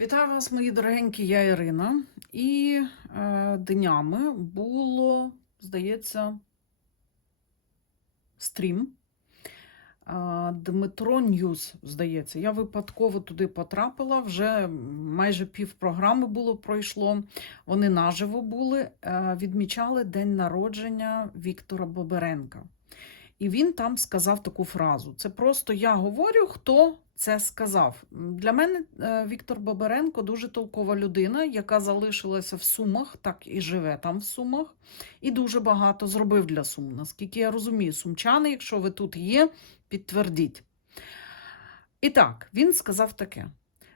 Вітаю вас, мої дорогенькі, я Ірина. І е, днями було, здається, стрім. Дмитро Ньюз, здається. Я випадково туди потрапила, вже майже пів програми було пройшло. Вони наживо були, е, відмічали день народження Віктора Боберенка. І він там сказав таку фразу: це просто я говорю, хто це сказав. Для мене е, Віктор Бабаренко дуже толкова людина, яка залишилася в Сумах, так і живе там в Сумах, і дуже багато зробив для Сум. Наскільки я розумію, сумчани, якщо ви тут є, підтвердіть. І так, він сказав таке: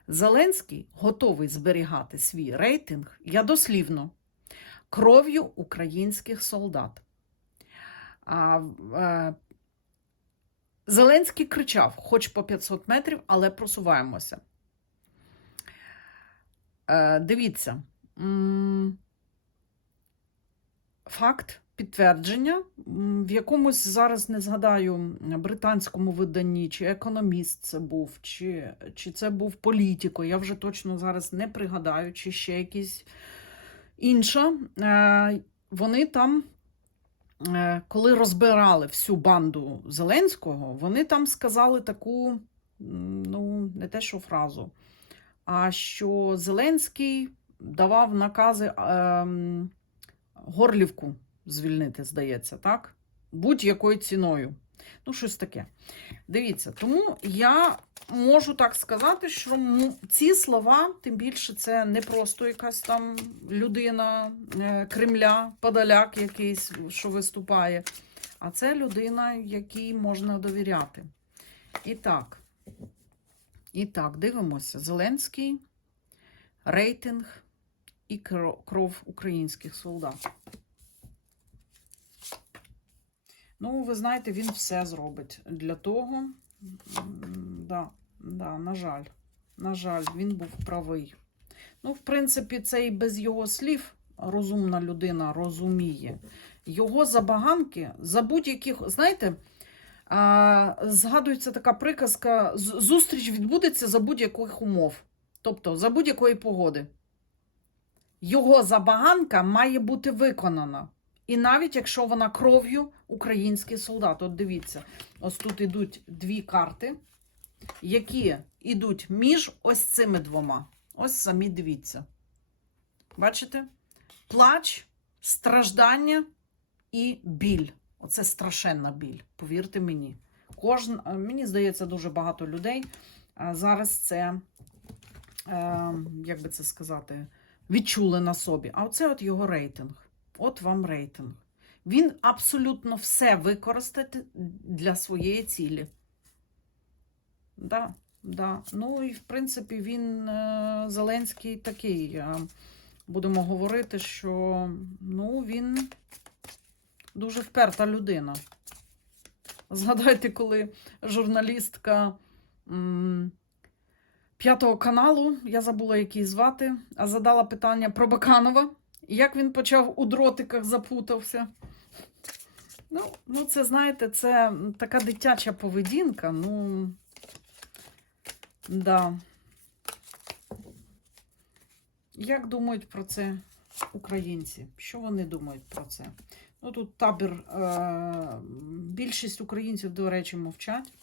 Зеленський готовий зберігати свій рейтинг, я дослівно, кров'ю українських солдат. А, е, Зеленський кричав: хоч по 500 метрів, але просуваємося. Е, дивіться. Факт підтвердження в якомусь зараз не згадаю британському виданні, чи економіст це був, чи, чи це був політико. Я вже точно зараз не пригадаю, чи ще якийсь інша. Е, Вони там коли розбирали всю банду Зеленського, вони там сказали таку, ну, не те, що фразу, а що Зеленський давав накази ем, Горлівку звільнити, здається, так? Будь-якою ціною. Ну, щось таке. Дивіться, тому я можу так сказати, що ну, ці слова, тим більше, це не просто якась там людина е, Кремля, подаляк якийсь, що виступає, а це людина, якій можна довіряти. І так, і так, дивимося: Зеленський, рейтинг і кров українських солдат. Ну, ви знаєте, він все зробить для того. Да, да, на жаль, на жаль, він був правий. Ну, в принципі, це і без його слів розумна людина розуміє. Його забаганки за будь-яких, знаєте, а, згадується така приказка: зустріч відбудеться за будь-яких умов, тобто за будь-якої погоди. Його забаганка має бути виконана. І навіть якщо вона кров'ю український солдат. От дивіться, ось тут ідуть дві карти, які йдуть між ось цими двома. Ось самі дивіться. Бачите? Плач, страждання і біль. Оце страшенна біль, повірте мені. Кожен, мені здається, дуже багато людей зараз це, е, як би це сказати, відчули на собі. А оце от його рейтинг. От вам рейтинг. Він абсолютно все використає для своєї цілі. Да, да. Ну і в принципі він е, Зеленський такий. е, Будемо говорити, що ну, він дуже вперта людина. Згадайте, коли журналістка п'ятого каналу, я забула, який звати, а задала питання про Баканова. Як він почав у дротиках запутався. Ну, ну, це, знаєте, це така дитяча поведінка. Ну, да. Як думають про це українці? Що вони думають про це? Ну, тут табір, е- більшість українців, до речі, мовчать.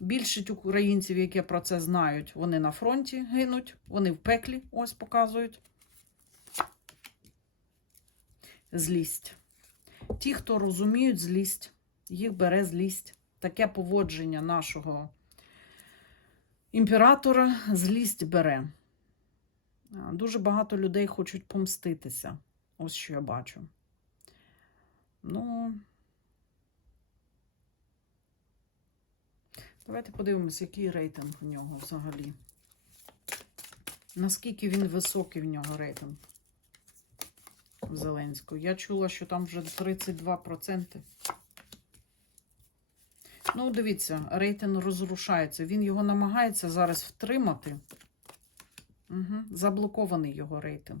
Більшість українців, які про це знають, вони на фронті гинуть, вони в пеклі, ось показують. Злість. Ті, хто розуміють злість, їх бере злість. Таке поводження нашого імператора злість бере. Дуже багато людей хочуть помститися. Ось що я бачу. Ну, давайте подивимось, який рейтинг в нього взагалі. Наскільки він високий в нього рейтинг Зеленського. Я чула, що там вже 32%. Ну, дивіться, рейтинг розрушається. Він його намагається зараз втримати. Угу. Заблокований його рейтинг.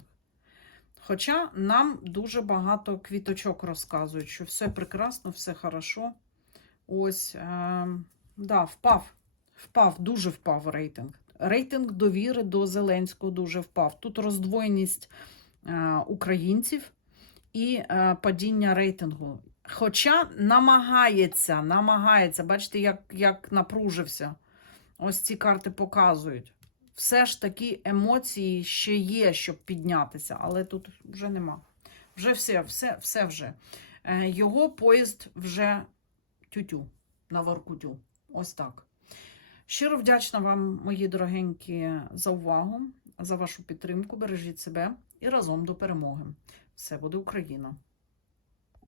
Хоча нам дуже багато квіточок розказують, що все прекрасно, все хорошо. Ось, е, да, впав. Впав, дуже впав рейтинг. рейтинг довіри до Зеленського дуже впав. Тут роздвоєність е, українців і е, падіння рейтингу. Хоча намагається, намагається, бачите, як, як напружився. Ось ці карти показують. Все ж таки емоції ще є, щоб піднятися, але тут вже нема. Вже все, все, все вже. Е, Його поїзд вже тютю на воркутю. Ось так. Щиро вдячна вам, мої дорогенькі, за увагу, за вашу підтримку. Бережіть себе і разом до перемоги. Все буде Україна!